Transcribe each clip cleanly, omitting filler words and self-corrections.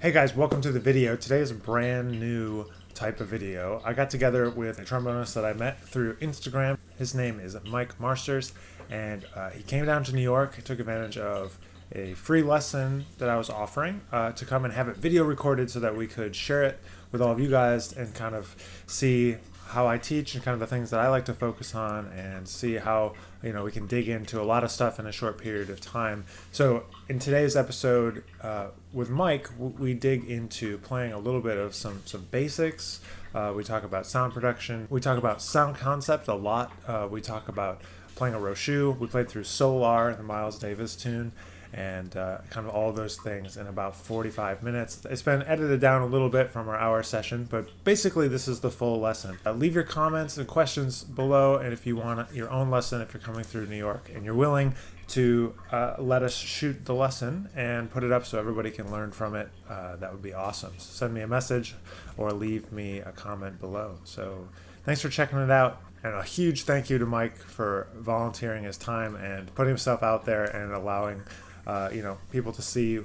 Hey guys, welcome to the video. Today is a brand new type of video. I got together with a trombonist that I met through Instagram. His name is Mike Marsters, and he came down to New York. He took advantage of a free lesson that I was offering to come and have it video recorded so that we could share it with all of you guys and kind of see how I teach and kind of the things that I like to focus on, and see how we can dig into a lot of stuff in a short period of time. So in today's episode with Mike, we dig into playing a little bit of some basics. We talk about sound production. We talk about sound concept a lot. We talk about playing a Rochut. We played through Solar, the Miles Davis tune, and kind of all those things in about 45 minutes. It's been edited down a little bit from our hour session, but basically this is the full lesson. Leave your comments and questions below, and if you want your own lesson, if you're coming through New York and you're willing to let us shoot the lesson and put it up so everybody can learn from it, that would be awesome. So send me a message or leave me a comment below. So thanks for checking it out. And a huge thank you to Mike for volunteering his time and putting himself out there and allowing people to see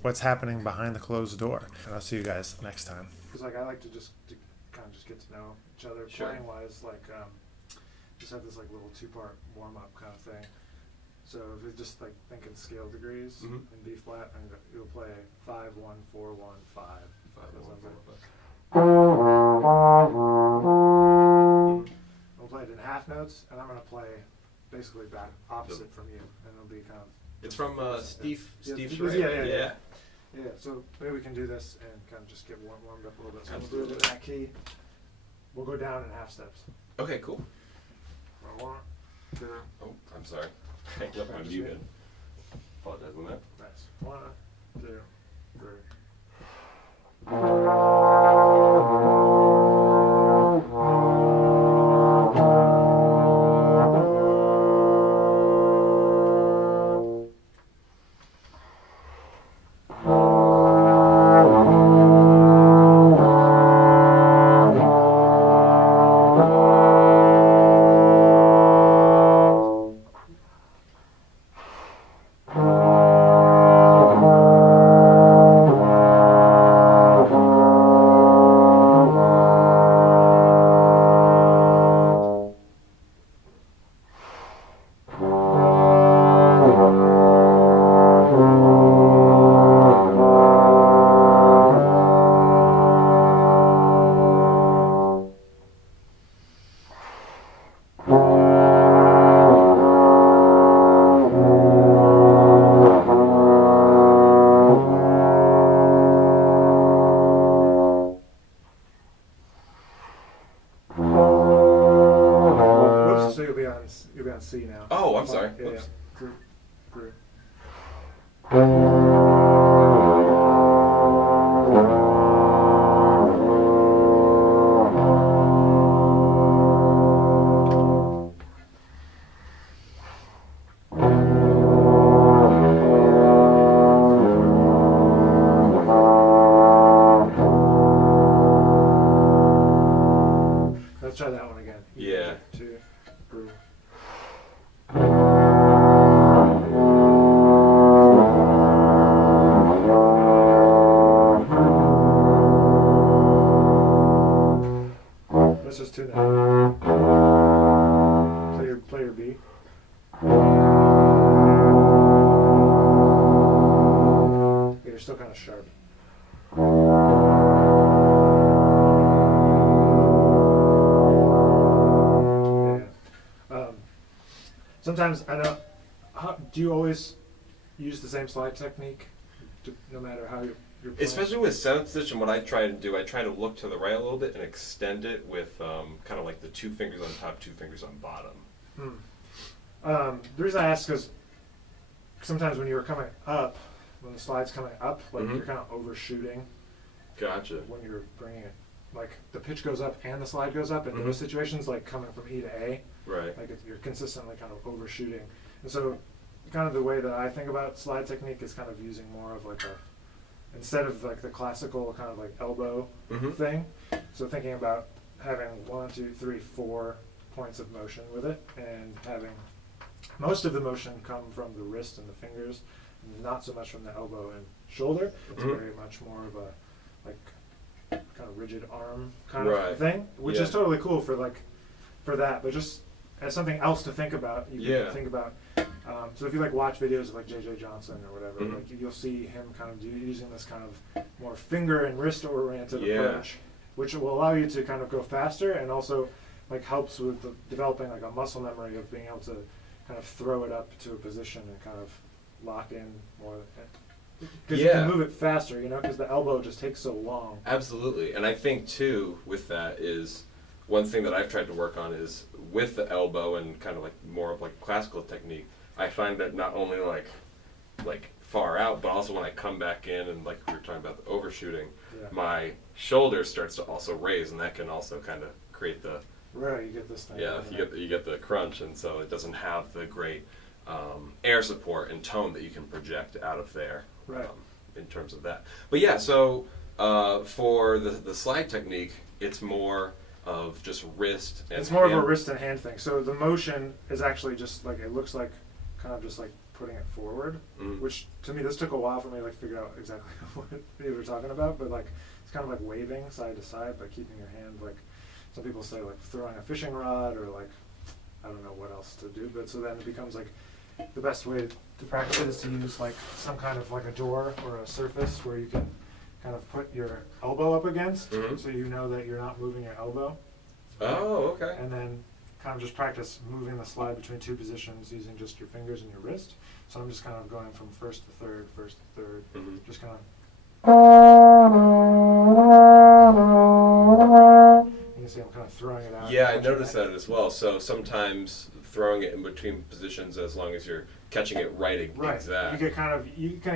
what's happening behind the closed door. And I'll see you guys next time. Because I like to kind of get to know each other. Sure. Playing wise, just have this little two-part warm-up kind of thing. So if you're just thinking scale degrees in B flat, and you'll play 5 1 4 1 5. 5 1 4 5. We'll play it in half notes, and I'm going to play basically back opposite from you, and it'll be kind of. It's from Steve Turre. Yeah. Yeah, so maybe we can do this and kind of just get warmed up a little bit. So we'll do it in that key. We'll go down in half steps. Okay, cool. 1, 2. Oh, I'm sorry. I left my mute in. Apologize on that. Nice. 1, 2, 3. You'll be on C now. Oh, I'm sorry. Yeah, Oops. yeah. Group. Let's try that one again. Yeah. 2, group. Let's just do that. Play your B. Yeah, you're still kind of sharp. Sometimes I know. Do you always use the same slide technique, no matter how you're playing? Especially with sound position, what I try to do, I try to look to the right a little bit and extend it with kind of like the 2 fingers on top, 2 fingers on bottom. The reason I ask is sometimes when you're coming up, when the slide's coming up, you're kind of overshooting. Gotcha. When you're bringing it, the pitch goes up and the slide goes up, in those situations, coming from E to A. Right. You're consistently kind of overshooting. And so kind of the way that I think about slide technique is kind of using more of instead of the classical kind of elbow thing. So thinking about having 1, 2, 3, 4 points of motion with it, and having most of the motion come from the wrist and the fingers, not so much from the elbow and shoulder. It's Mhm. very much more of a like kind of rigid arm kind Right. of thing, which Yeah. is totally cool for that. But just as something else to think about, you Yeah. can think about. So if you like watch videos of like J.J. Johnson or whatever, Mhm. like you'll see him kind of using this kind of more finger and wrist oriented Yeah. approach, which will allow you to kind of go faster and also like helps with developing like a muscle memory of being able to kind of throw it up to a position and kind of lock in more. Because you Yeah. can move it faster, because the elbow just takes so long. Absolutely. And I think too with that is one thing that I've tried to work on is with the elbow and kind of like more of like classical technique, I find that not only like far out, but also when I come back in and like we were talking about the overshooting, Yeah. my shoulder starts to also raise, and that can also kind of create the Right, you get this thing. you get the crunch, and so it doesn't have the great air support and tone that you can project out of there. Right. In terms of that. But yeah, so for the slide technique, it's more of just wrist and It's more of hand. a wrist and hand thing. So the motion is actually just like, it looks like kind of just like putting it forward, Mhm. which to me, this took a while for me to like figure out exactly what you were talking about, but like it's kind of like waving side to side, but keeping your hand like, some people say like throwing a fishing rod or like, I don't know what else to do, but so then it becomes like, the best way to practice it is to use like some kind of like a door or a surface where you can kind of put your elbow up against, Mhm. so you know that you're not moving your elbow. Oh, okay. And then kind of just practice moving the slide between two positions using just your fingers and your wrist. So I'm just kind of going from first to third, Mhm. just kind of. You can see I'm kind of throwing it out. Yeah, I and touching noticed it. that as well. So sometimes throwing it in between positions, as long as you're catching it right, Right. exact. You kind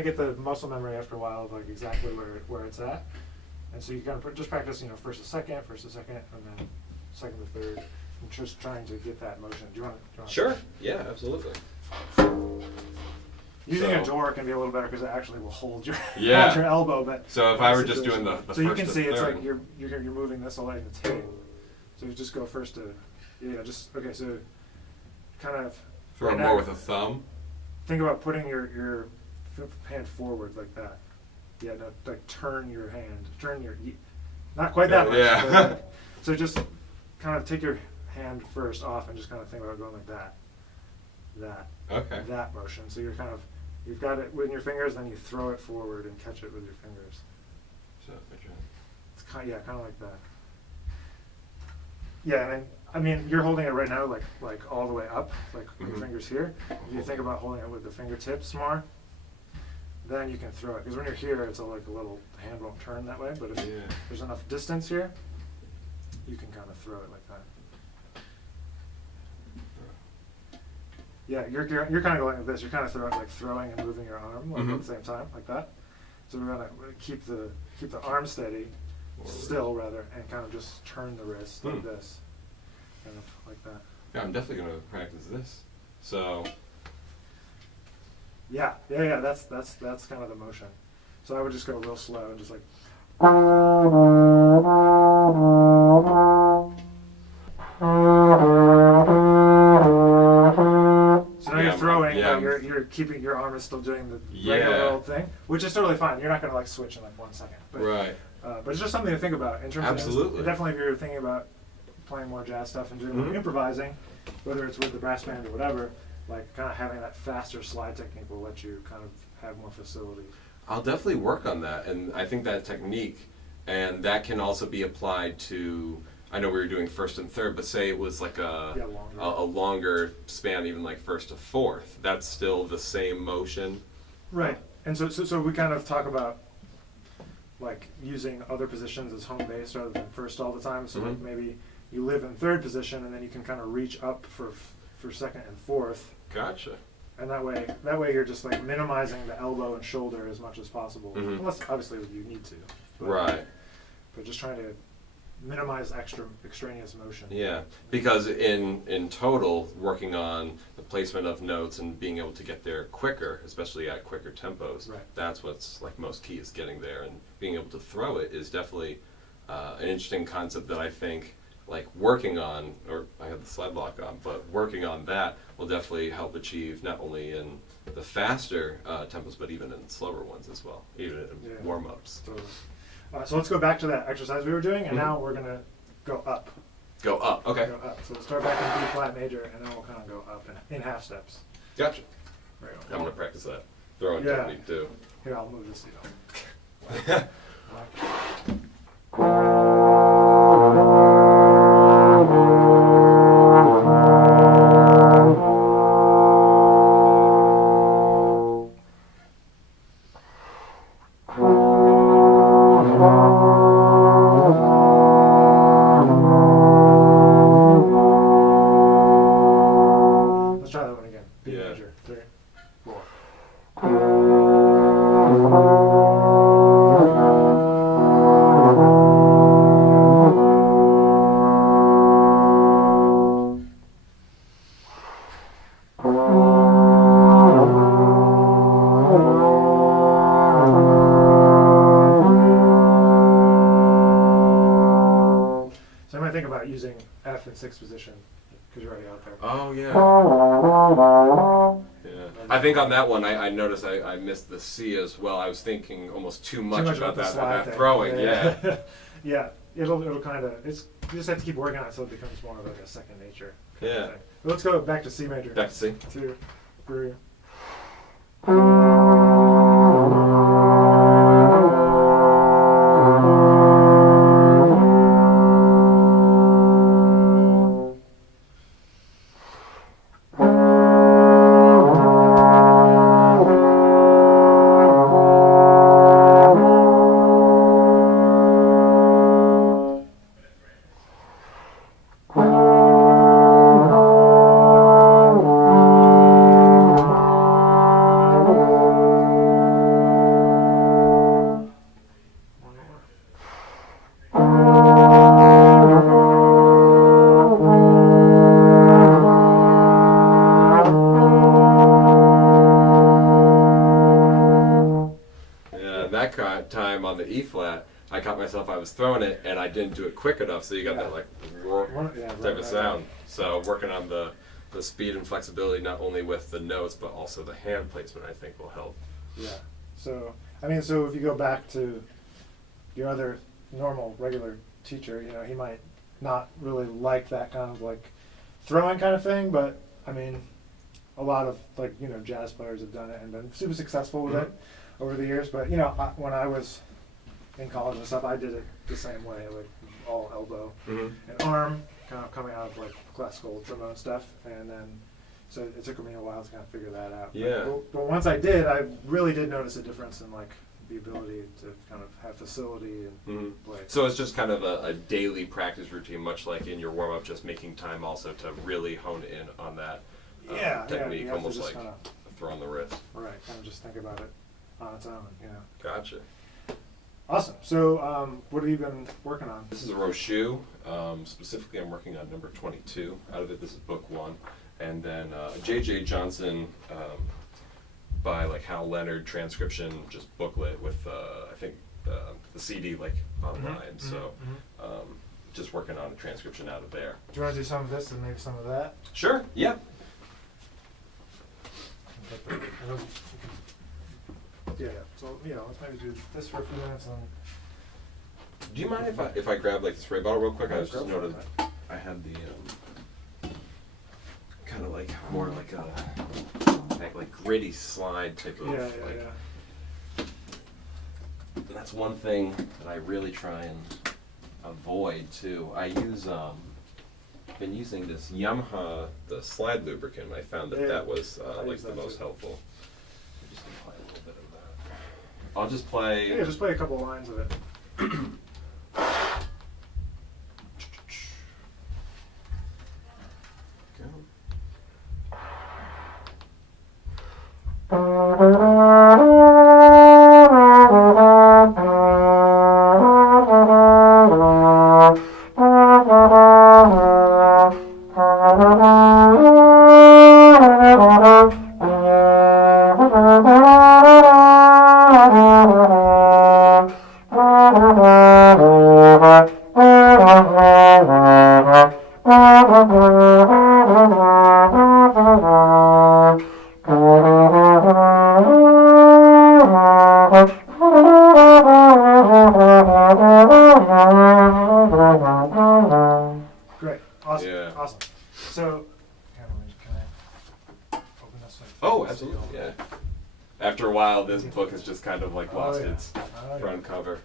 of get the muscle memory after a while of like exactly where it's at, and so you kind of just practice, first to second, and then second to third, and just trying to get that motion. Do you want to? Sure. Yeah, absolutely. Using So- a door can be a little better because it actually will hold your Yeah. hold your elbow. But So if I were just doing the so you first can to see it's third. like you're moving this all and it's hitting. So you just go first to okay. So kind of Throw right more now, with a thumb. think about putting your hand forward like that. Yeah, no, like turn your hand, not quite that much. Yeah. But, so just kind of take your hand first off and just kind of think about going like that, Okay. that motion. So you've got it with your fingers, then you throw it forward and catch it with your fingers. So, okay. It's kind of like that. Yeah, and then, I mean, you're holding it right now, like all the way up, like your Mhm. fingers here. If you think about holding it with the fingertips more, then you can throw it. Because when you're here, it's like a little, the hand won't turn that way. But if Yeah. there's enough distance here, you can kind of throw it like that. Yeah, you're kind of going like this. You're kind of throwing and moving your arm at Mhm. the same time, like that. So we're gonna keep the arm steady, still rather, and kind of just turn the wrist like this, kind of like that. Yeah, I'm definitely gonna practice this. So. Yeah. That's kind of the motion. So I would just go real slow and just like. So now Yeah, you're throwing, yeah. but you're keeping your arm is still doing the Yeah. regular old thing, which is totally fine. You're not gonna like switch in like 1 second. But, Right. But it's just something to think about in terms Absolutely. of definitely if you're thinking about playing more jazz stuff and doing Mhm. improvising, whether it's with the brass band or whatever, like kind of having that faster slide technique will let you kind of have more facility. I'll definitely work on that, and I think that technique, and that can also be applied to. I know we were doing first and third, but say it was like Longer. a longer span, even like first to fourth. That's still the same motion. Right. And so we kind of talk about like using other positions as home base rather than first all the time. So like Mhm. maybe you live in third position and then you can kind of reach up for second and fourth. Gotcha. And that way you're just like minimizing the elbow and shoulder as much as possible. Mhm. Unless obviously you need to. But, Right. But just trying to minimize extraneous motion. Yeah, because in total, working on the placement of notes and being able to get there quicker, especially at quicker tempos, Right. that's what's like most key is getting there, and being able to throw it is definitely an interesting concept that I think like working on, or I have the slide lock on, but working on that will definitely help achieve not only in the faster tempos, but even in slower ones as well, even in warm-ups. Totally. So let's go back to that exercise we were doing, and now we're gonna go up. Go up. Okay. Go up. So we'll start back in B flat major, and then we'll kind of go up in half steps. Gotcha. Right. I'm gonna practice that throwing technique too. Here, I'll move this to you. Let's try that one again. B major. 3, 4. So I might think about using F in 6th position because you're already out there. Oh yeah. Yeah. I think on that one I noticed I missed the C as well. I was thinking almost too much about that throwing. Yeah. Yeah. It'll kind of you just have to keep working on it so it becomes more of like a second nature. Yeah. But let's go back to C major. Back to C. 2, 3. Time on the E flat, I caught myself, I was throwing it and I didn't do it quick enough, so you got that like type of sound. So working on the speed and flexibility, not only with the notes but also the hand placement, I think will help. Yeah. So I mean, so if you go back to your other normal regular teacher, he might not really like that kind of like throwing kind of thing, but I mean, a lot of like jazz players have done it and been super successful with it over the years. But when I was in college and stuff, I did it the same way, like all elbow and arm, kind of coming out of like classical trombone stuff, and then so it took me a while to kind of figure that out. Yeah. But once I did, I really did notice a difference in like the ability to kind of have facility and play. So it's just kind of a daily practice routine, much like in your warm up, just making time also to really hone in on that technique, almost like a throw on the wrist. Right. Kind of just think about it on its own, Gotcha. Awesome. So, what have you been working on? This is a Rochut. Specifically, I'm working on number 22. Out of it, this is book 1. And then J.J. Johnson by like Hal Leonard transcription, just booklet with, I think, the CD like online. So, just working on a transcription out of there. Do you want to do some of this and maybe some of that? Sure. Yeah. Yeah. So let's maybe do this for a few minutes and. Do you mind if I grab like the spray bottle real quick? I was just noted I had the kind of like more like a like gritty slide type of And that's one thing that I really try and avoid too. I use been using this Yamaha the slide lubricant. I found that was like the most helpful. I'm just gonna play a little bit of that. I'll just play. Yeah, just play a couple lines of it. Great. Awesome. Yeah. Awesome. So, can I open this? Oh, absolutely. Yeah. After a while, this book has just kind of like lost yeah. its front cover.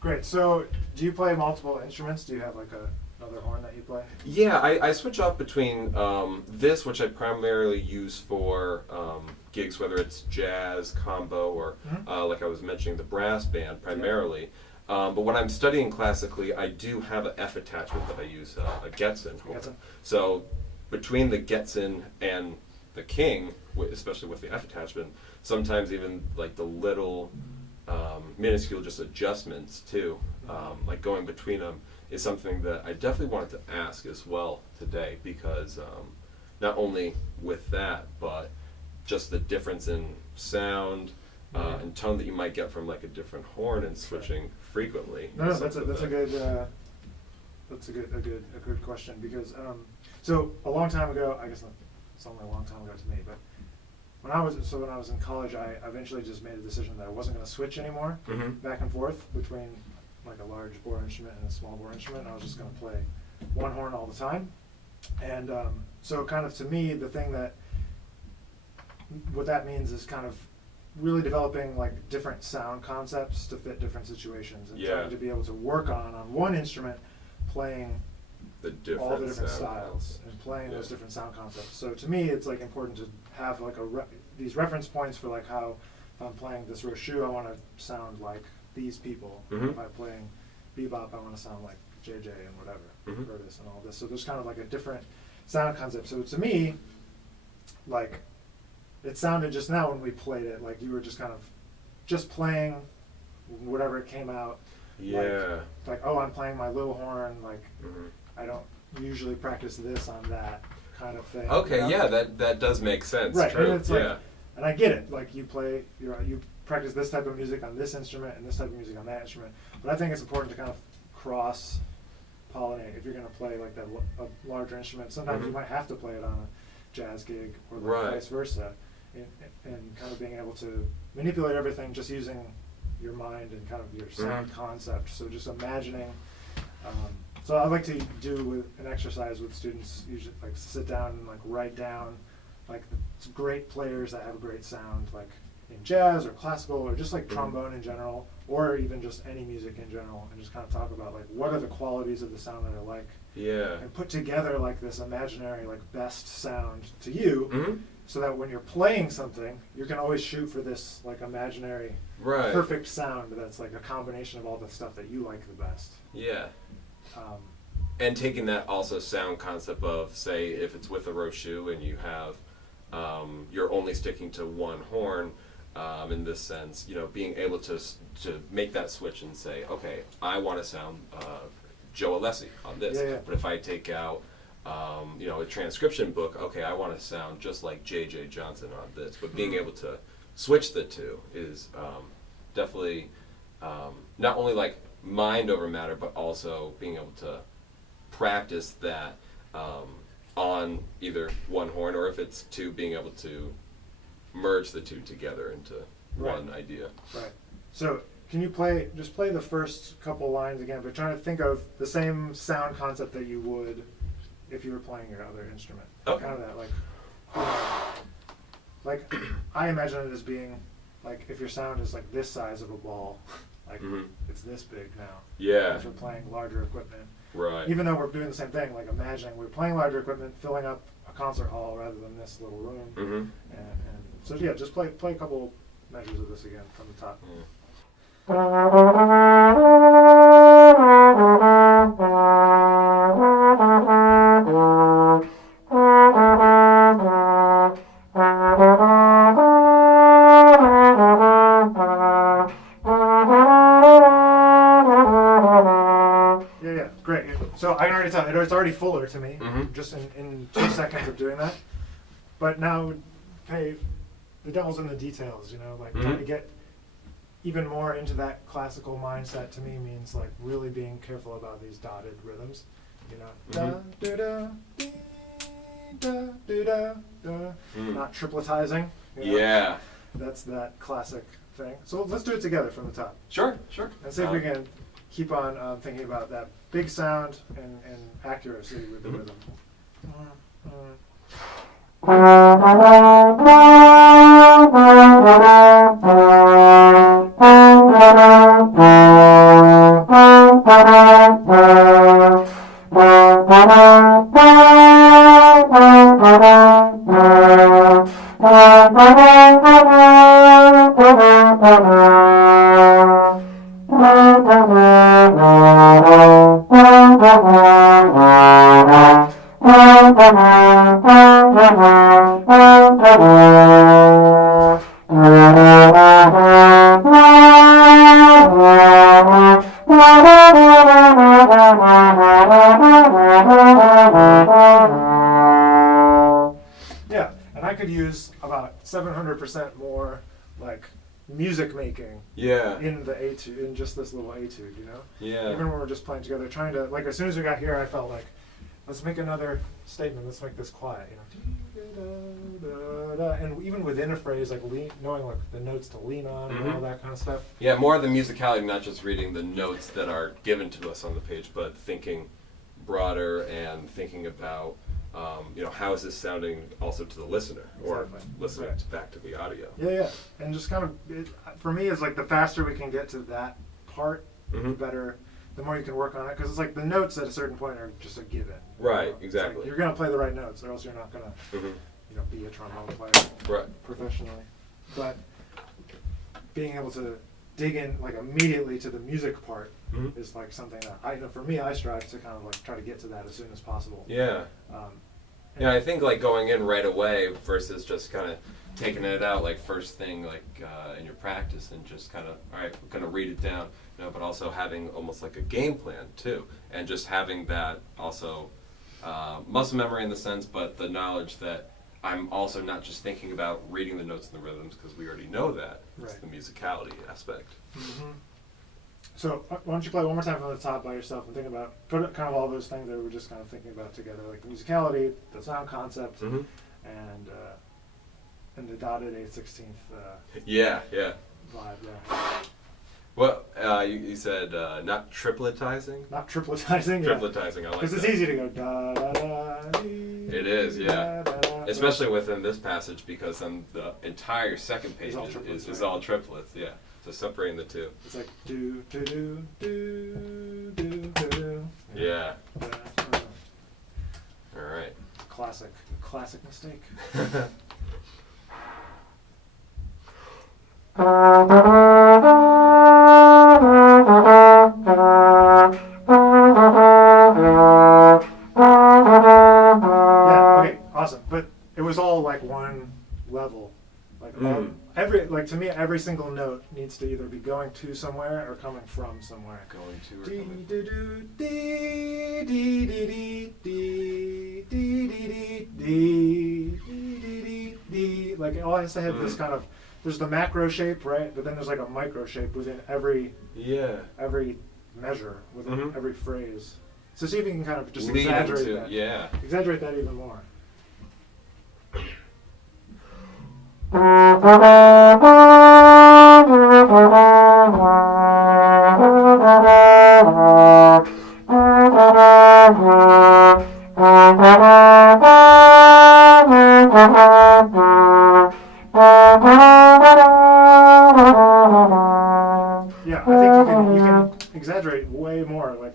Great. So, do you play multiple instruments? Do you have like another horn that you play? Yeah, I switch off between this, which I primarily use for gigs, whether it's jazz, combo, or like I was mentioning, the brass band primarily. But when I'm studying classically, I do have an F attachment that I use, a Getzen. So between the Getzen and the King, especially with the F attachment, sometimes even like the little minuscule just adjustments too, like going between them, is something that I definitely wanted to ask as well today, because not only with that, but just the difference in sound and tone that you might get from like a different horn and switching frequently. No, that's a good question, because so a long time ago, I guess it's only a long time ago to me, but when I was in college, I eventually just made a decision that I wasn't going to switch anymore back and forth between like a large bore instrument and a small bore instrument. I was just going to play one horn all the time. And so kind of to me, the thing what that means is kind of really developing like different sound concepts to fit different situations, and trying to be able to work on one instrument, playing all the different styles and playing those different sound concepts. So to me, it's like important to have like these reference points for like how, if I'm playing this Rochut, I want to sound like these people. If I'm playing bebop, I want to sound like JJ and whatever, Curtis and all this. So there's kind of like a different sound concept. So to me, like, it sounded just now when we played it, like you were just kind of just playing whatever it came out. Yeah. Like oh, I'm playing my little horn, like I don't usually practice this on that kind of thing. Okay, you know? yeah, that does make sense. Right, True. and it's like, and I get it. Like you practice this type of music on this instrument and this type of music on that instrument. But I think it's important to kind of cross-pollinate if you're going to play like a larger instrument. Sometimes you might have to play it on a jazz gig or vice versa, and kind of being able to manipulate everything just using your mind and kind of your sound concept. So just imagining. So I like to do an exercise with students, usually like sit down and like write down like the great players that have a great sound, like in jazz or classical or just like trombone in general, or even just any music in general, and just kind of talk about like what are the qualities of the sound that I like, and put together like this imaginary like best sound to you, so that when you're playing something, you can always shoot for this like imaginary perfect sound that's like a combination of all the stuff that you like the best. And taking that also sound concept of, say, if it's with a Rochut and you have you're only sticking to one horn, in this sense, you know, being able to make that switch and say, okay, I want to sound Joe Alessi on this. But if I take out, you know, a transcription book, okay, I want to sound just like J.J. Johnson on this. But being able to switch the two is definitely not only like mind over matter, but also being able to practice that on either one horn, or if it's two, being able to merge the two together into one idea. Right. So can you play the first couple lines again, but trying to think of the same sound concept that you would if you were playing your other instrument. Okay. Kind of that like I imagine it as being like if your sound is like this size of a ball, like it's this big now. Because we're playing larger equipment. Right. Even though we're doing the same thing, like imagining we're playing larger equipment, filling up a concert hall rather than this little room. And so yeah, just play a couple measures of this again from the top. Yeah, great. So I can already tell it's already fuller to me, just in 2 seconds of doing that. But now, hey, the devil's in the details, you know, like trying to get even more into that classical mindset to me means like really being careful about these dotted rhythms, you know, da, da, da, dee, da, da, da, da. Not tripletizing. You know? That's that classic thing. So let's do it together from the top. Sure. And see if we can keep on thinking about that big sound and accuracy with the rhythm. Yeah, and I could use about 700% more like music making Yeah. in the etude, in just this little etude, you know? Yeah. Even when we're just playing together, trying to, like, as soon as we got here, I felt like, let's make another statement, let's make this quiet, you know? And even within a phrase, like knowing like the notes to lean on and all that kind of stuff. Yeah, more of the musicality, not just reading the notes that are given to us on the page, but thinking broader and thinking about, how is this sounding also to the listener, or Exactly. listening Right. back to the audio. Yeah, and just kind of, for me, it's like the faster we can get to that part, the better, the more you can work on it, because it's like the notes at a certain point are just a given. Right, It's exactly. like you're going to play the right notes, or else you're not going to, be a trombone player Right. professionally. But being able to dig in like immediately to the music part is like something that I know for me, I strive to kind of like try to get to that as soon as possible. Yeah. Yeah, I think like going in right away versus just kind of taking it out like first thing like in your practice and just kind of, all right, we're going to read it down, but also having almost like a game plan too, and just having that also muscle memory in the sense, but the knowledge that I'm also not just thinking about reading the notes and the rhythms, because we already know that. It's Right. the musicality aspect. So why don't you play one more time from the top by yourself and think about, put kind of all those things that we were just kind of thinking about together, like the musicality, the sound concept, and the dotted 8/16 Yeah. vibe there. Well, you said not tripletizing? Not tripletizing. Tripletizing, I like Because that. it's easy to go da da da. It is, yeah. Especially within this passage, because then the entire second page It's all triplets, is right? all triplets, yeah. So separating the two. It's like do do do do do do. Yeah. All right. Classic mistake. Yeah, okay, awesome. But it was all like one level. Like to me, every single note needs to either be going to somewhere or coming from somewhere. Going to or Dee coming. doo doo dee dee dee dee dee dee dee dee dee dee. Like it all has to have this kind of. There's the macro shape, right? But then there's like a micro shape within every measure, within every phrase. So see if you can kind of just Lead exaggerate into, that. yeah. Exaggerate that even more. Yeah, I think you can exaggerate way more. Like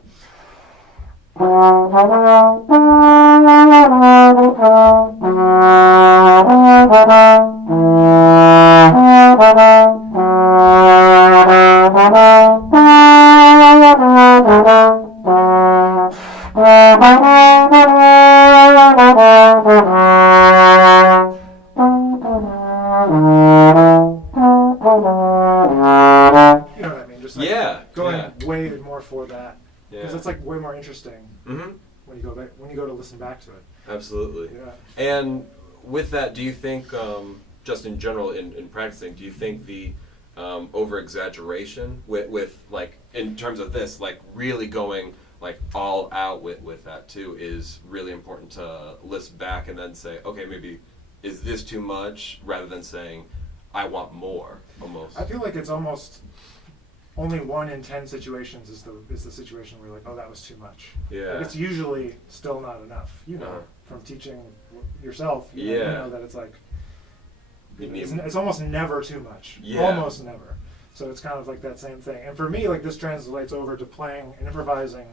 you know what I mean? Just like going way more for that. Because it's like way more interesting when you go to listen back to it. Absolutely. Yeah. And with that, do you think, just in general in practicing, do you think the over exaggeration with like in terms of this, like really going like all out with that too, is really important to listen back and then say, okay, maybe is this too much, rather than saying I want more almost. I feel like it's almost only 1 in 10 situations is the situation where you're like, oh, that was too much. Yeah. Like, it's usually still not enough. You know, Uh-huh. from teaching yourself. You know that it's like it's almost never too much. Yeah. Almost never. So it's kind of like that same thing. And for me, like this translates over to playing and improvising,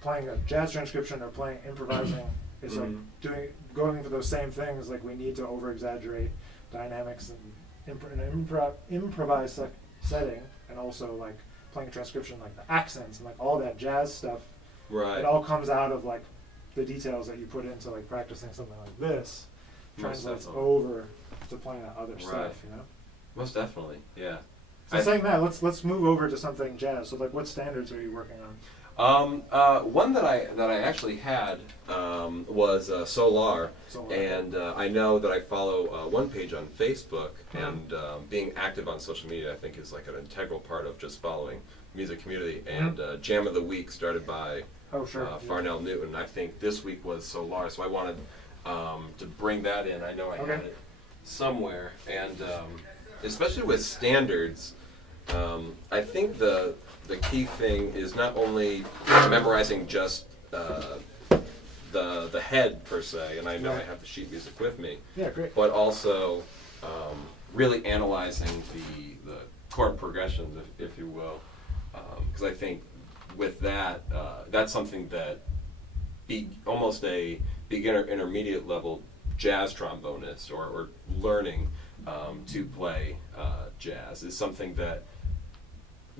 playing a jazz transcription or playing improvising. Is like going for those same things. Like we need to over exaggerate dynamics and in an improvised setting, and also like playing a transcription, like the accents and like all that jazz stuff. Right. It all comes out of like the details that you put into like practicing something like this. Translates over to playing that other stuff, you know. Most definitely, yeah. So saying that, let's move over to something jazz. So like, what standards are you working on? One that I actually had was Solar, and I know that I follow one page on Facebook, and being active on social media I think is like an integral part of just following music community. And Jam of the Week started by Farnell Newton. I think this week was Solar, so I wanted to bring that in. I know I had it somewhere, and especially with standards, I think the key thing is not only memorizing just the head per se, and I know I have the sheet music with me. Yeah, great. But also really analyzing the chord progressions, if you will, because I think with that, that's something that almost a beginner intermediate level jazz trombonist or learning to play jazz is something that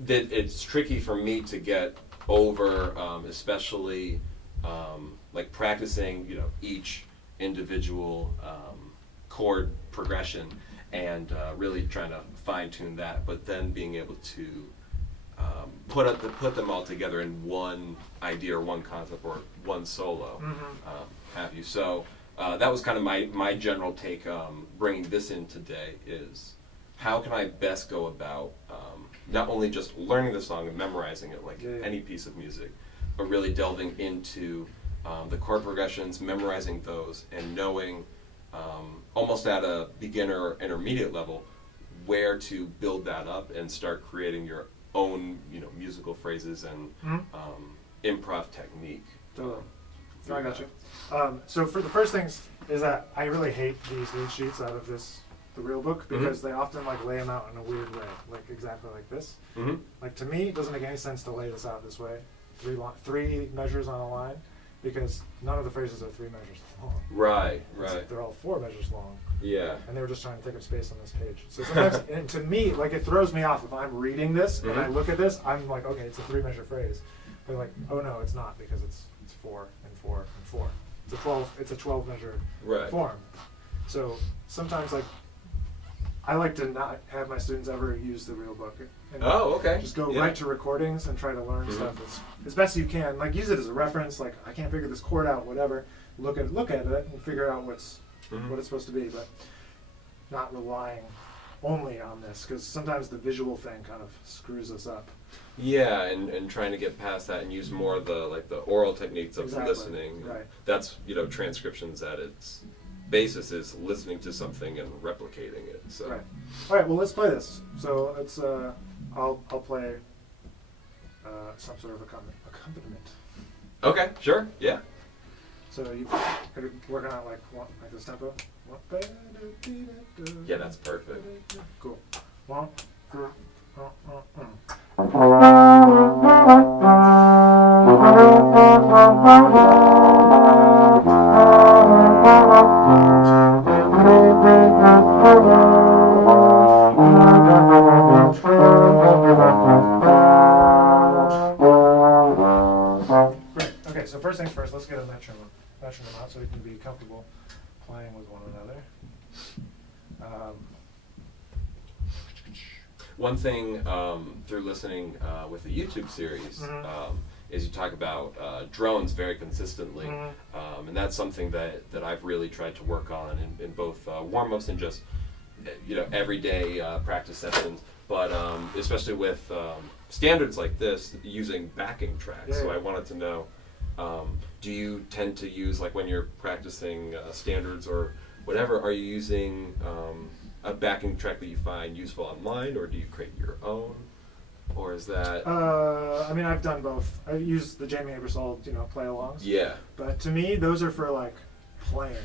it's tricky for me to get over, especially like practicing, each individual chord progression and really trying to fine tune that, but then being able to put them all together in one idea or one concept or one solo, have you. So that was kind of my general take, bringing this in today is how can I best go about not only just learning the song and memorizing it like any piece of music, but really delving into the chord progressions, memorizing those, and knowing almost at a beginner or intermediate level where to build that up and start creating your own musical phrases and improv technique. Totally. I got you. So for the first things is that I really hate these lead sheets out of the real book because they often like lay them out in a weird way, like exactly like this. Like to me, it doesn't make any sense to lay this out this way, three measures on a line, because none of the phrases are 3 measures long. Right. They're all 4 measures long. Yeah. And they were just trying to take up space on this page. So sometimes, and to me, like it throws me off if I'm reading this and I look at this, I'm like, okay, it's a 3 measure phrase. But like, oh no, it's not, because it's 4 and 4 and 4. It's a 12 measure form. So sometimes like I like to not have my students ever use the real book. And just go right to recordings and try to learn stuff as best you can. Like use it as a reference. Like I can't figure this chord out, whatever. Look at it and figure out what it's supposed to be, but not relying only on this, because sometimes the visual thing kind of screws us up. Yeah, and trying to get past that and use more of the oral techniques of listening. Right. That's transcriptions at its basis is listening to something and replicating it. So. Right. All right. Well, let's play this. So let's. I'll play some sort of accompaniment. Okay. Sure. Yeah. So you working on like this tempo. Yeah, that's perfect. Cool. 1, 2, Great. Okay, so first things first, let's get a metronome out so we can be comfortable playing with one another. One thing through listening with the YouTube series is you talk about drones very consistently, and that's something that I've really tried to work on in both warm-ups and just everyday practice sessions, but especially with standards like this, using backing tracks. So I wanted to know, do you tend to use, like when you're practicing standards or whatever, are you using a backing track that you find useful online, or do you create your own? or is that? I mean, I've done both. I've used the Jamie Aebersold, play-alongs. Yeah. But to me, those are for like playing.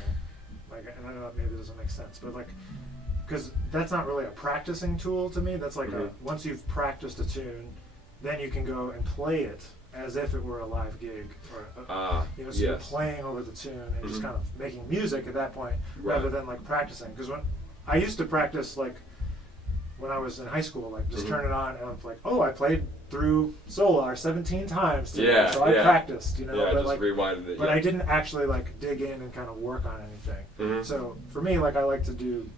Like, and I know that maybe it doesn't make sense, but like, because that's not really a practicing tool to me. That's like once you've practiced a tune, then you can go and play it as if it were a live gig, or so you're playing over the tune and just kind of making music at that point, rather than like practicing. Because when I used to practice, like when I was in high school, like just turn it on and I'm like, oh, I played through Solar 17 times today, so I practiced, Yeah, but just like rewinded it. but I didn't actually like dig in and kind of work on anything. So for me, like I like to do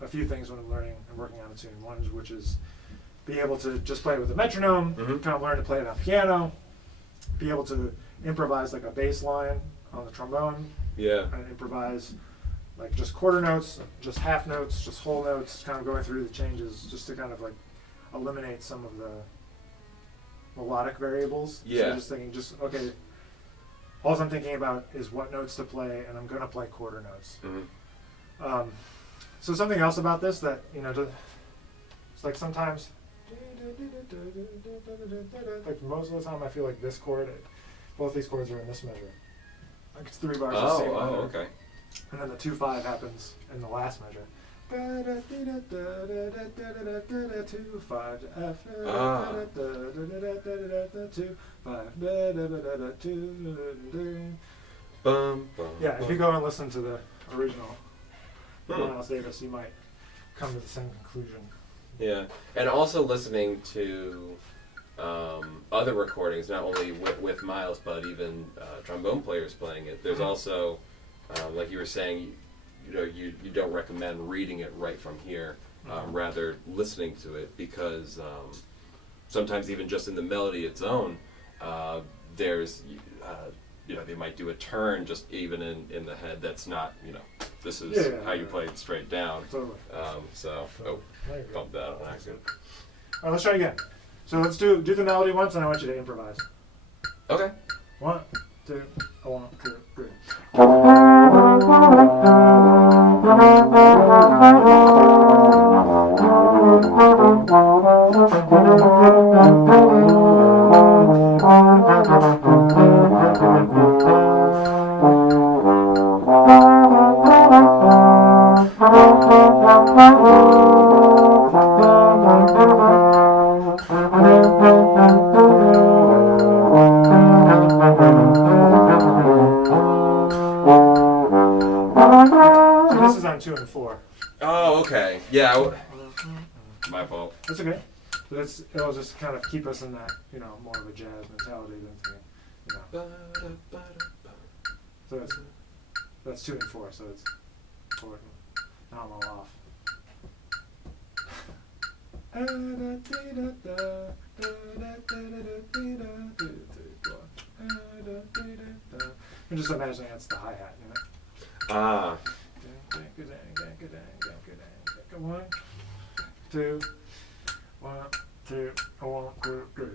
a few things when I'm learning and working on a tune. One which is be able to just play with a metronome, kind of learn to play it on piano, be able to improvise like a bass line on the trombone, and improvise like just quarter notes, just half notes, just whole notes, kind of going through the changes just to kind of like eliminate some of the melodic variables. So just thinking, okay, all I'm thinking about is what notes to play, and I'm going to play quarter notes. So something else about this that, it's like sometimes, like most of the time I feel like this chord, both these chords are in this measure. Like it's 3 bars of C minor. Okay. And then the 2-5 happens in the last measure. 2-5 to F. 2-5. Yeah, if you go and listen to the original Miles Davis, you might come to the same conclusion. Yeah, and also listening to other recordings, not only with Miles, but even trombone players playing it. There's also, like you were saying, you don't recommend reading it right from here, rather listening to it, because sometimes even just in the melody its own, there's, they might do a turn just even in the head that's not, this is how you play it straight down. Totally. Bumped that on accident. All right, let's try again. So let's do the melody once, and I want you to improvise. Okay. 1, 2, 1, 2, 3. So this is on 2 and 4. Oh, okay. Yeah. My fault. That's okay. So it'll just kind of keep us in that, more of a jazz mentality than thinking, So that's 2 and 4. So it's 4. Now I'm all off. I'm just imagining that's the hi-hat, 1, 2, 1, 2, 1, 2, 3.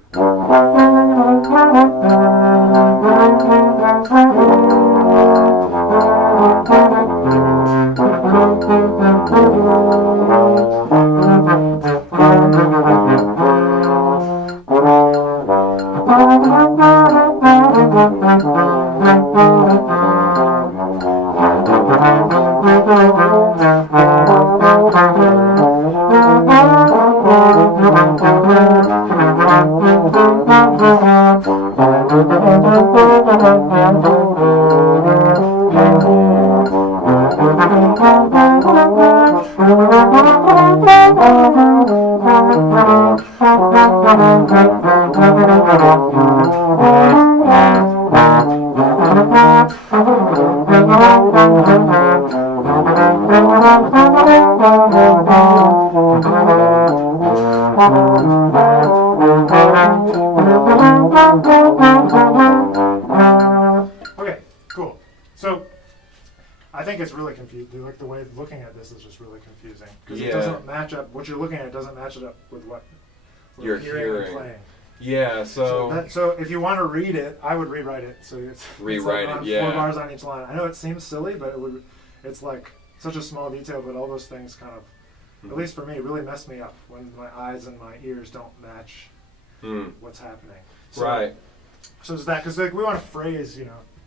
Okay, cool. So I think it's really confusing. Like the way looking at this is just really confusing because it doesn't match up. What you're looking at doesn't match it up with what You're hearing and playing. Yeah, so if you want to read it, I would rewrite it. So it's rewrite like it. 4 bars on each line. I know it seems silly, but it's like such a small detail. But all those things kind of, at least for me, really mess me up when my eyes and my ears don't match what's happening. So, Right. So it's that, because like we want to phrase,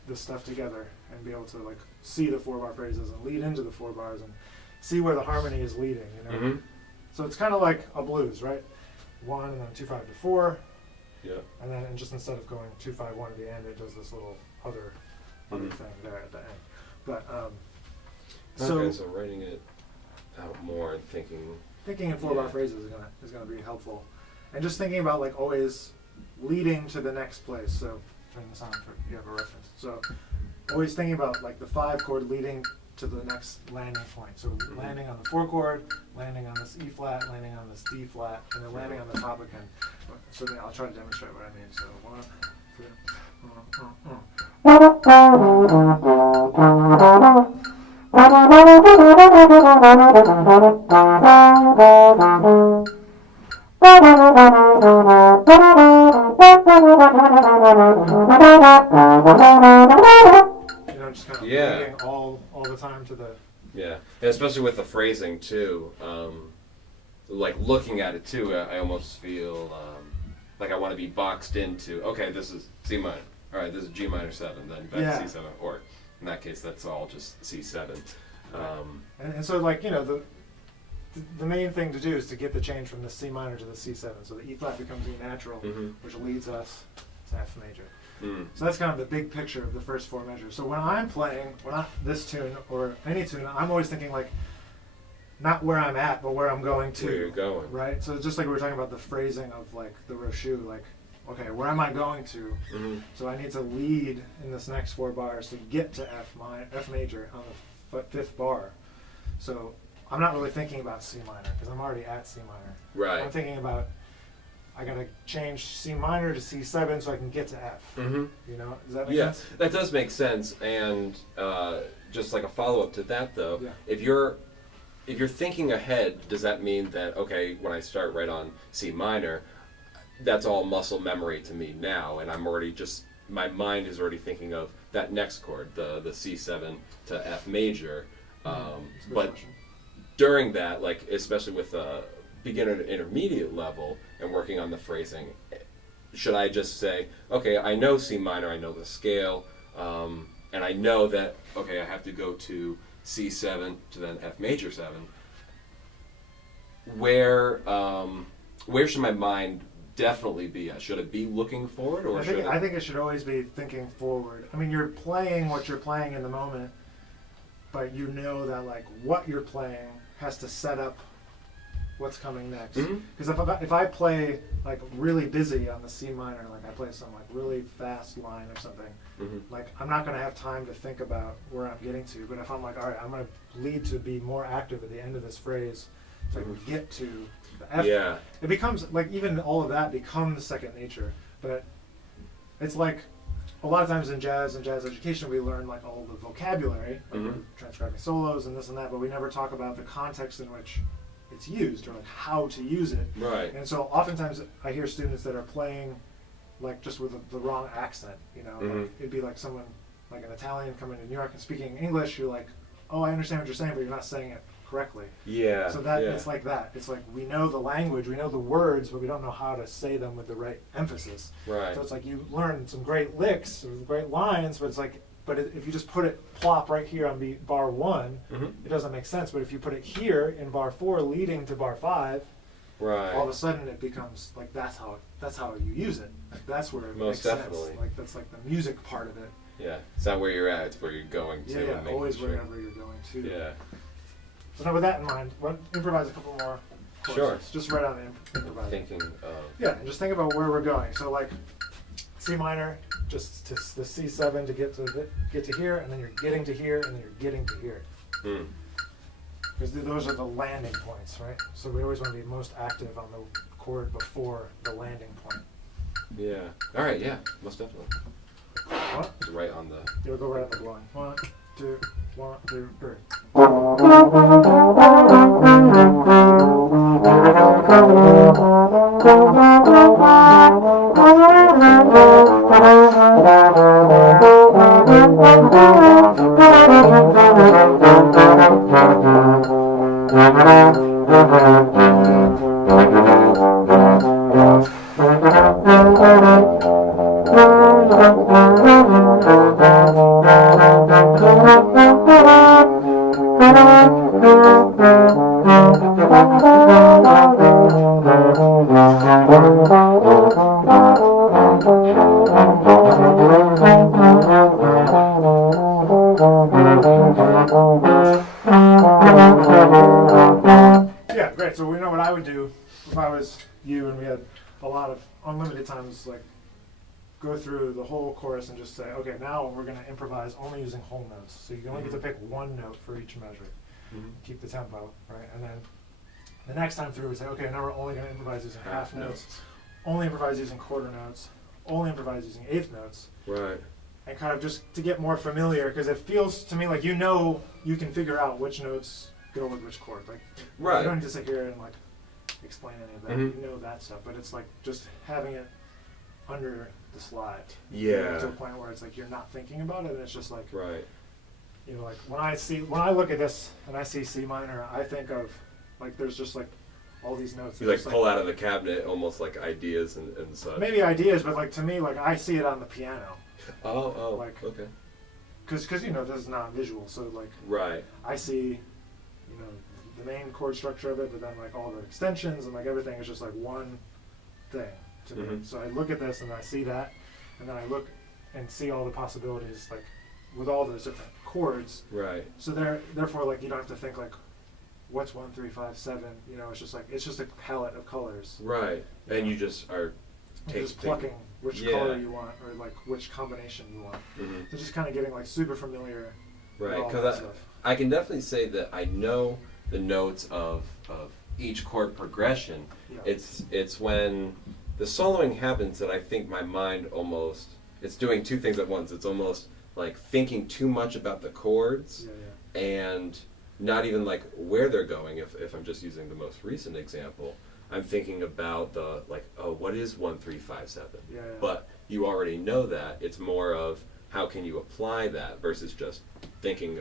this stuff together and be able to like see the 4-bar phrases and lead into the 4 bars and see where the harmony is leading, Mm-hmm. So it's kind of like a blues, right? 1 and then 2 5 to 4. Yeah. And just instead of going 2 5 1 at the end, it does this little other thing there at the end. But Okay, so writing it out more and thinking in 4-bar phrases is gonna be helpful, and just thinking about like always leading to the next place. So turn this on for you have a reference. So always thinking about like the 5 chord leading to the next landing point. So landing on the 4 chord, landing on this E flat, landing on this D flat, and then landing on the top again. So then I'll try to demonstrate what I mean. So 1, 2, just kind of leading all the time to the. Yeah, and especially with the phrasing too. Like looking at it too, I almost feel like I want to be boxed into. Okay, this is C minor. All right, this is G minor 7. Then back to C7, or in that case, that's all just C7. And so like the main thing to do is to get the change from the C minor to the C7. So the E flat becomes E natural, which leads us to F major. So that's kind of the big picture of the first 4 measures. So when I'm playing, this tune or any tune, I'm always thinking like, not where I'm at, but where I'm going to. Where you're going. Right? So just like we were talking about the phrasing of like the Rochut, like, okay, where am I going to? So I need to lead in this next 4 bars to get to F major on the 5th bar. So I'm not really thinking about C minor because I'm already at C minor. Right. I'm thinking about I gotta change C minor to C7 so I can get to F. Does that make sense? That does make sense. And just like a follow-up to that, though, if you're thinking ahead, does that mean that okay, when I start right on C minor, that's all muscle memory to me now, and I'm already my mind is already thinking of that next chord, the C7 to F major. But during that, like especially with the beginner to intermediate level and working on the phrasing, should I just say, okay, I know C minor, I know the scale, and I know that, okay, I have to go to C7 to then F major 7. Where should my mind definitely be at? Should it be looking forward, or I think it should always be thinking forward. I mean, you're playing what you're playing in the moment, but you know that like what you're playing has to set up what's coming next. Because if I play like really busy on the C minor, like I play some like really fast line or something, like I'm not going to have time to think about where I'm getting to. But if I'm like, all right, I'm going to lead to be more active at the end of this phrase, so I can get to the F. It becomes like even all of that becomes second nature. But it's like a lot of times in jazz and jazz education, we learn like all the vocabulary, like we're transcribing solos and this and that, but we never talk about the context in which it's used or like how to use it. Right. And so oftentimes I hear students that are playing like just with the wrong accent, like it'd be like someone like an Italian coming to New York and speaking English. You're like, oh, I understand what you're saying, but you're not saying it correctly. So it's like that. It's like we know the language, we know the words, but we don't know how to say them with the right emphasis. Right. So it's like you learn some great licks or great lines, but it's like, if you just put it plop right here on bar 1, it doesn't make sense. But if you put it here in bar 4, leading to bar 5, all of a sudden it becomes like that's how you use it. Like that's where it makes sense. Like that's like the music part of it. Yeah, it's not where you're at; it's where you're going to. Yeah, always wherever you're going to. Yeah. So now with that in mind, we'll improvise a couple more courses. Sure. Just write on improvise. Thinking of. Yeah, and just think about where we're going. So like C minor, just to the C7 to get to here, and then you're getting to here, and then you're getting to here. Because those are the landing points, right? So we always want to be most active on the chord before the landing point. Yeah. All right. Yeah. Most definitely. What? It's right on the. You'll go right on the blowing. 1, 2, 1, 2, 3. Yeah, great. So we know what I would do if I was you and we had a lot of unlimited times, like go through the whole chorus and just say, okay, now we're going to improvise only using whole notes. So you only get to pick one note for each measure. Keep the tempo, right? And then the next time through we say, okay, now we're only going to improvise using half notes, only improvise using quarter notes, only improvise using eighth notes. Right. And kind of just to get more familiar, because it feels to me like you know you can figure out which notes go with which chord. Like, Right. you don't need to sit here and like explain any of that. Mhm. You know that stuff, but it's like just having it under the slide. Yeah. To a point where it's like you're not thinking about it, and it's just like, Right. you know, like when I look at this and I see C minor, I think of like there's just like all these notes. You that like just, pull out of the cabinet almost like ideas and such. maybe ideas, but like to me, like I see it on the piano. Oh, Like- okay. Because you know this is not visual, so like Right. I see, you know, the main chord structure of it, but then like all the extensions and like everything is just like one thing to me. Mhm. So I look at this and I see that, and then I look and see all the possibilities like with all those different chords. Right. So therefore like you don't have to think like what's 1, 3, 5, 7. You know, it's just like it's just a palette of colors. Right. And you just are You're just plucking which Yeah. color you want or like which combination you want. Mhm. So just kind of getting like super familiar. with Right. all that Because stuff. I can definitely say that I know the notes of each chord progression. Yeah. It's when the soloing happens that I think my mind almost it's doing two things at once. It's almost like thinking too much about the chords Yeah. and not even like where they're going. If I'm just using the most recent example, I'm thinking about the like, oh, what is 1, 3, 5, 7? Yeah. But you already know that. It's more of how can you apply that versus just thinking,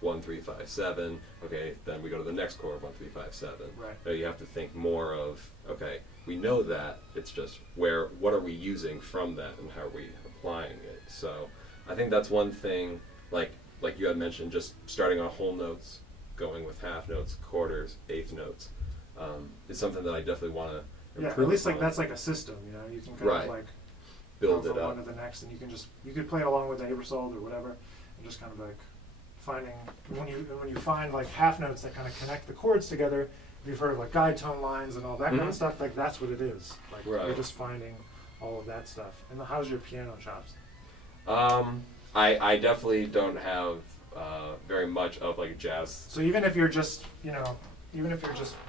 1, 3, 5, 7. Okay, then we go to the next chord, 1, 3, 5, 7. Right. No, you have to think more of, okay, we know that. It's just what are we using from that and how are we applying it? So I think that's one thing, like you had mentioned, just starting on whole notes, going with half notes, quarters, eighth notes, is something that I definitely want to Yeah, improve at least like upon. that's like a system, you know. You can kind Right. of like Build go it from up. one to the next, and you could play along with the Ebersol or whatever, and just kind of like finding when you find like half notes that kind of connect the chords together. You've heard of like guide tone lines and all that kind Mhm. of stuff. Like that's what it is. Like Right. you're just finding all of that stuff. And how's your piano chops? I definitely don't have very much of like jazz. So even if you're just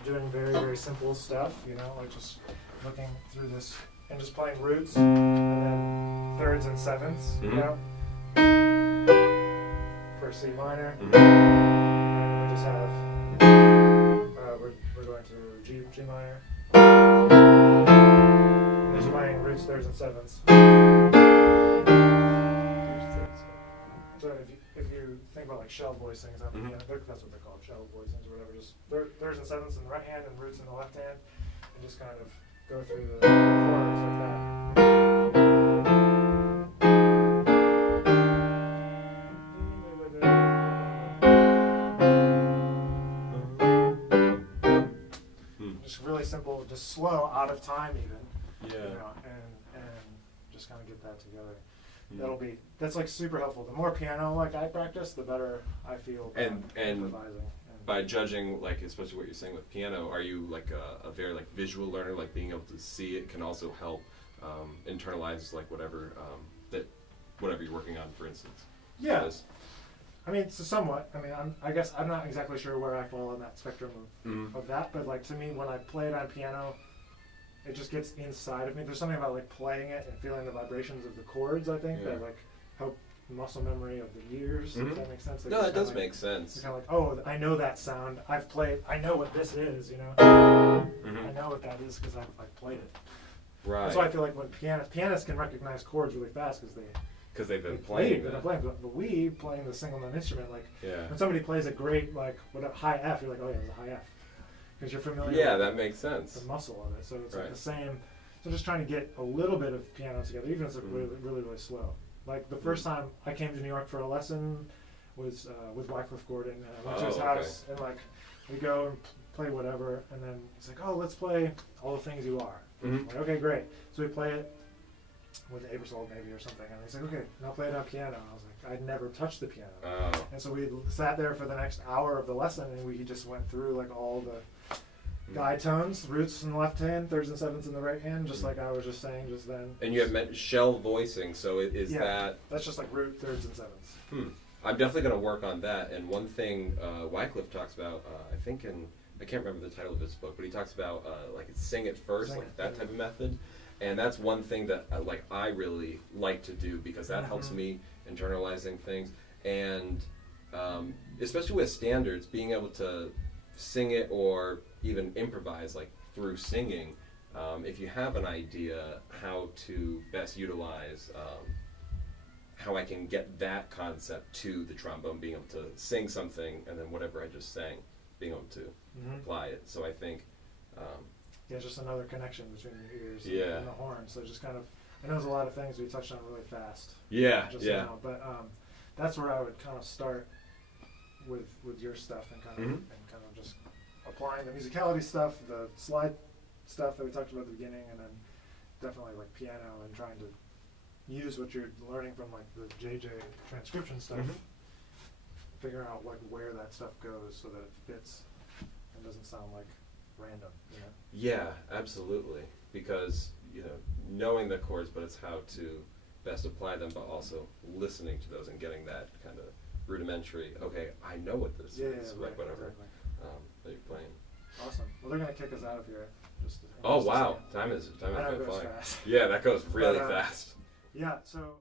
doing very, very simple stuff, you know, like just looking through this and just playing roots and then thirds and sevenths, you Mhm. know, for C minor, Mhm. and we just have we're going to G minor, and just playing roots, thirds, and sevenths. So if you think about like shell voicings on the Mhm. piano, that's what they call them, shell voicings or whatever. Just thirds and sevenths in the right hand and roots in the left hand, and just kind of go through the chords like that. Just really simple, just slow, out of time even. Yeah. You know, and just kind of get that together. Mm. That's like super helpful. The more piano like I practice, the better I feel about And improvising. by judging, like especially what you're saying with piano, are you like a very like visual learner? Like being able to see it can also help internalize like whatever you're working on, for instance. Yeah. Because- I mean, so somewhat. I mean, I guess I'm not exactly sure where I fall on that spectrum Mhm. of that, but like to me, when I play it on piano, it just gets inside of me. There's something about like playing it and feeling the vibrations of the chords. I think Yeah. that like help muscle memory of the ears. Mhm. If that makes sense. Like, No, it's that kinda does like, make sense. It's kind of like, oh, I know that sound. I know what this is. You know. Mhm. I know what that is because I've played it. Right. That's why I feel like when pianists can recognize chords really fast because Because they've they been played. playing They've that. been playing. But we playing the single note instrument, like Yeah. when somebody plays a great like whatever high F, you're like, oh yeah, it's a high F, because you're familiar. Yeah, with that makes sense. the muscle of it. So it's like Right. the same. So just trying to get a little bit of piano together, even if it's really, really, really slow. Like the first time I came to New York for a lesson was with Wycliffe Gordon, and I went to his house, and like we go and play whatever, and then he's like, "Oh, let's play All the Things You Are." I'm like, okay, great. So we play it with Aebersold maybe or something, and he's like, "Okay, now play it on piano." And I was like, I'd never touched the piano, and so we sat there for the next hour of the lesson, and we just went through like all the guide tones, roots in the left hand, thirds and sevenths in the right hand, just like I was just saying just then. And you have shell voicing, so is that... That's just like root, thirds, and sevenths. I'm definitely going to work on that. And one thing Wycliffe talks about, I think I can't remember the title of his book, but he talks about like sing it first, like that type of method. And that's one thing that I really like to do, because that helps me internalizing things. And especially with standards, being able to sing it or even improvise like through singing, if you have an idea how to best utilize how I can get that concept to the trombone, being able to sing something and then whatever I just sang, being able to apply it. So I think just another connection between your ears and the horn. So just kind of, I know there's a lot of things we touched on really fast now, but that's where I would kind of start with your stuff, and kind of just applying the musicality stuff, the slide stuff that we talked about at the beginning, and then definitely like piano, and trying to use what you're learning from like the JJ transcription stuff, figure out like where that stuff goes so that it fits and doesn't sound like random, you know? Yeah, absolutely. Because, knowing the chords, but it's how to best apply them, but also listening to those and getting that kind of rudimentary, okay, I know what this is, like whatever that you're playing. Awesome. Well, they're going to kick us out of here. Oh, wow. Time is flying. Fast. Yeah, that goes really fast. Yeah, so